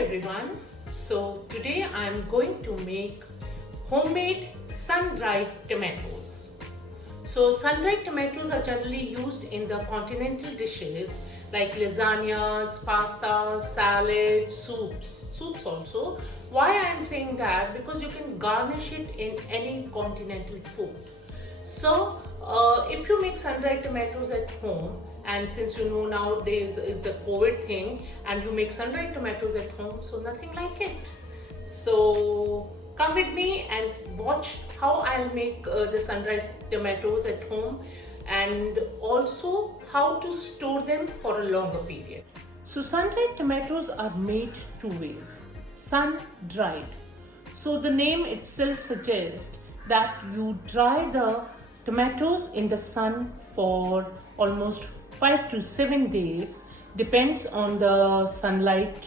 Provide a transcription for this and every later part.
everyone. So today I am going to make homemade sun-dried tomatoes. So sun-dried tomatoes are generally used in the continental dishes like lasagnas, pastas, salads, soups also. Why I am saying that? Because you can garnish it in any continental food. So if you make sun-dried tomatoes at home, and since you know nowadays is the COVID thing and you make sun-dried tomatoes at home, so nothing like it. So come with me and watch how I'll make the sun-dried tomatoes at home, and also how to store them for a longer period. So sun-dried tomatoes are made two ways. Sun-dried. So the name itself suggests that you dry the tomatoes in the sun for almost 5 to 7 days, depends on the sunlight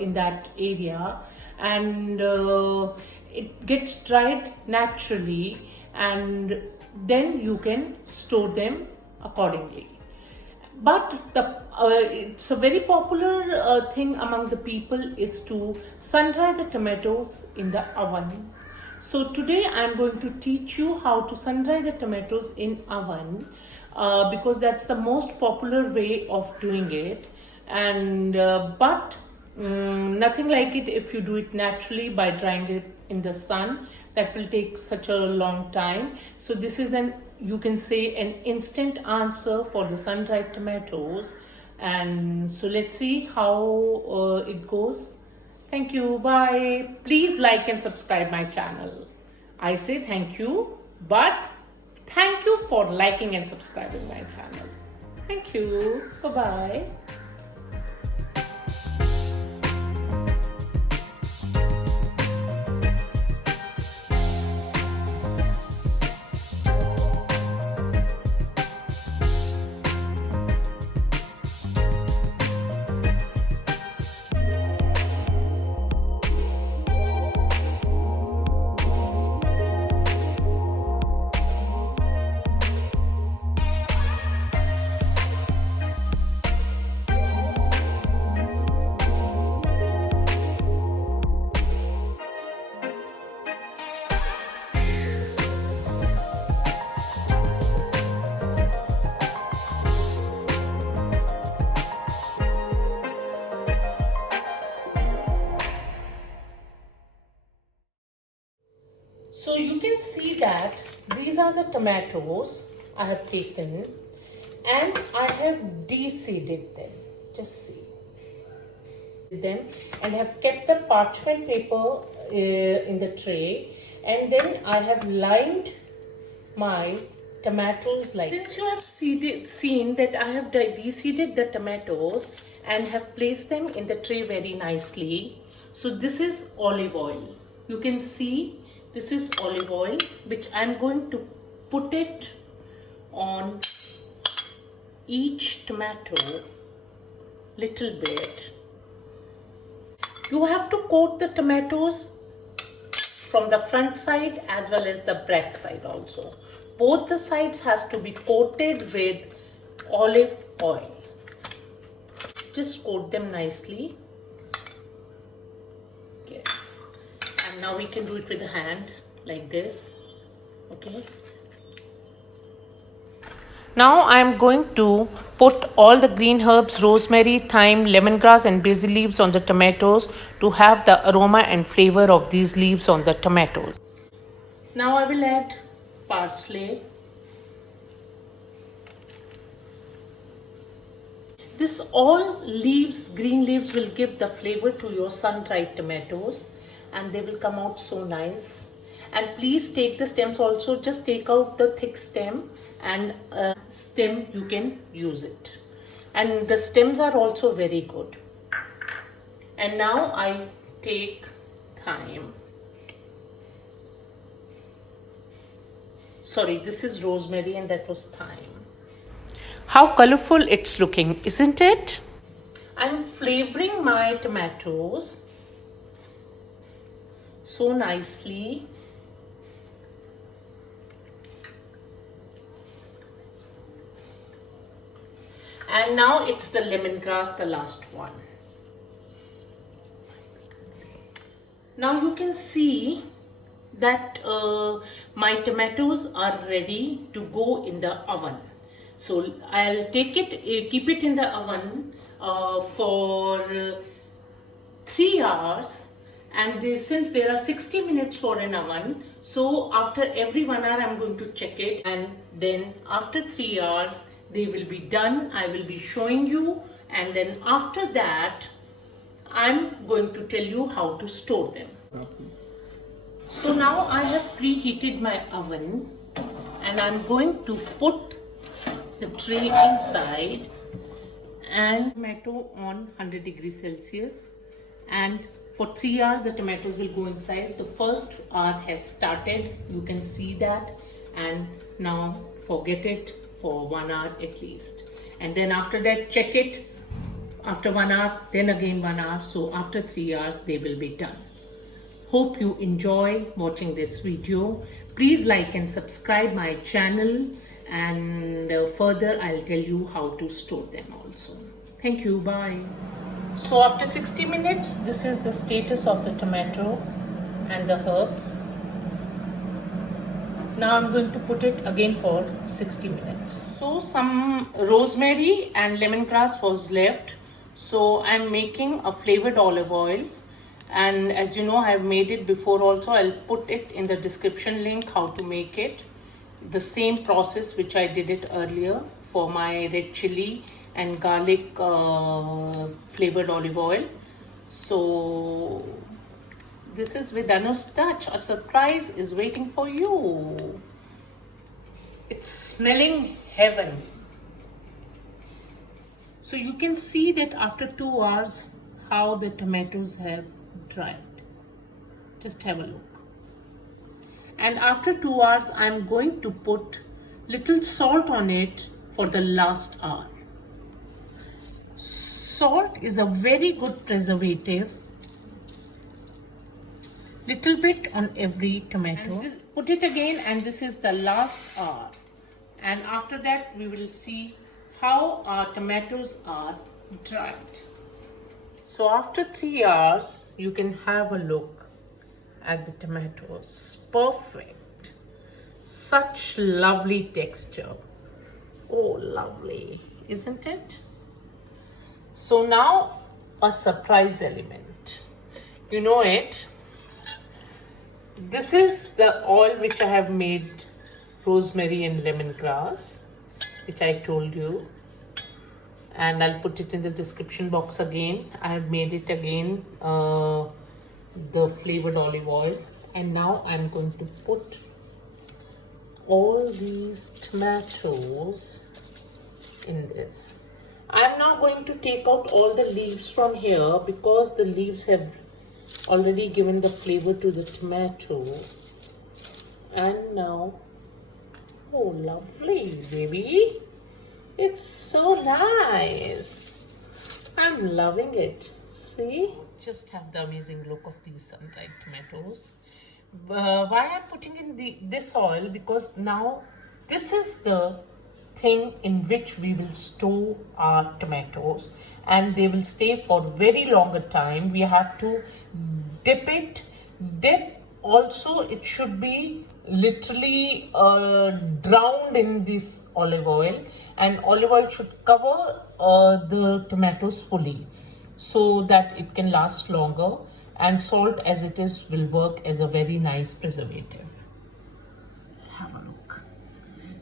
in that area, and it gets dried naturally, and then you can store them accordingly. But it's a very popular thing among the people is to sun dry the tomatoes in the oven. So today I am going to teach you how to sun dry the tomatoes in oven, because that's the most popular way of doing it, and but nothing like it if you do it naturally by drying it in the sun. That will take such a long time. So this is you can say an instant answer for the sun-dried tomatoes. And so let's see how it goes. Thank you. Bye. Please like and subscribe my channel. I say thank you, but thank you for liking and subscribing my channel. Thank you. Bye-bye. So you can see that these are the tomatoes I have taken, and I have de-seeded them. Just see them, and have kept the parchment paper in the tray, and then I have lined my tomatoes like. Since you have seen that I have de-seeded the tomatoes and have placed them in the tray very nicely. So this is olive oil. You can see this is olive oil, which I am going to put it on each tomato little bit. You have to coat the tomatoes from the front side as well as the back side also. Both the sides has to be coated with olive oil. Just coat them nicely. Yes. And now we can do it with the hand like this. Okay. Now I am going to put all the green herbs, rosemary, thyme, lemongrass and basil leaves on the tomatoes to have the aroma and flavor of these leaves on the tomatoes. Now I will add parsley. This all leaves, green leaves, will give the flavor to your sun-dried tomatoes, and they will come out so nice. And please take the stems also, just take out the thick stem, and stem you can use it, and the stems are also very good. And now I take thyme. Sorry, this is rosemary and that was thyme. How colorful it's looking, isn't it? I'm flavoring my tomatoes so nicely. And now it's the lemongrass, the last one. Now you can see that my tomatoes are ready to go in the oven. So I'll take it, keep it in the oven for 3 hours, and since there are 60 minutes for an oven, so after every 1 hour I'm going to check it, and then after 3 hours they will be done. I will be showing you, and then after that I'm going to tell you how to store them. So now I have preheated my oven, and I'm going to put the tray inside and tomato on 100 degrees Celsius, and for 3 hours the tomatoes will go inside. The first hour has started, you can see that, and now forget it for 1 hour at least, and then after that check it after 1 hour, then again 1 hour. So after 3 hours they will be done. Hope you enjoy watching this video. Please like and subscribe my channel, and further I'll tell you how to store them also. Thank you. Bye. So after 60 minutes, this is the status of the tomato and the herbs. Now I'm going to put it again for 60 minutes. So some rosemary and lemongrass was left. So I'm making a flavored olive oil. And as you know, I have made it before also. I'll put it in the description link how to make it. The same process which I did it earlier for my red chili and garlic flavored olive oil. So this is with Anu's touch. A surprise is waiting for you. It's smelling heaven. So you can see that after 2 hours how the tomatoes have dried. Just have a look. And after 2 hours I'm going to put little salt on it for the last hour. Salt is a very good preservative. Little bit on every tomato. Put it again, and this is the last hour. And after that we will see how our tomatoes are dried. So after 3 hours, you can have a look at the tomatoes. Perfect. Such lovely texture. Oh, lovely, isn't it? So now a surprise element. You know it. This is the oil which I have made, rosemary and lemongrass, which I told you. And I'll put it in the description box again. I have made it again, the flavored olive oil. And now I'm going to put all these tomatoes in this. I'm now going to take out all the leaves from here because the leaves have already given the flavor to the tomato. And now, oh lovely baby. It's so nice. I'm loving it. See? Just have the amazing look of these sun-dried tomatoes. Why I'm putting in this oil? Because now this is the thing in which we will store our tomatoes, and they will stay for very longer time. We have to dip. Also, it should be literally drowned in this olive oil, and olive oil should cover the tomatoes fully so that it can last longer, and salt as it is will work as a very nice preservative. Have a look.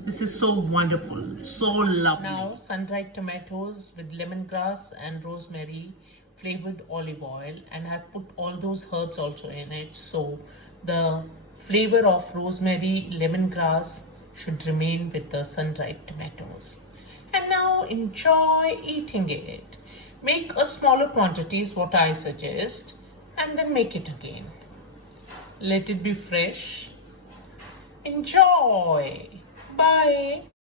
This is so wonderful, so lovely. Now sun-dried tomatoes with lemongrass and rosemary flavored olive oil, and I put all those herbs also in it, so the flavor of rosemary, lemongrass should remain with the sun-dried tomatoes. And now enjoy eating it. Make a smaller quantity is what I suggest, and then make it again. Let it be fresh. Enjoy. Bye.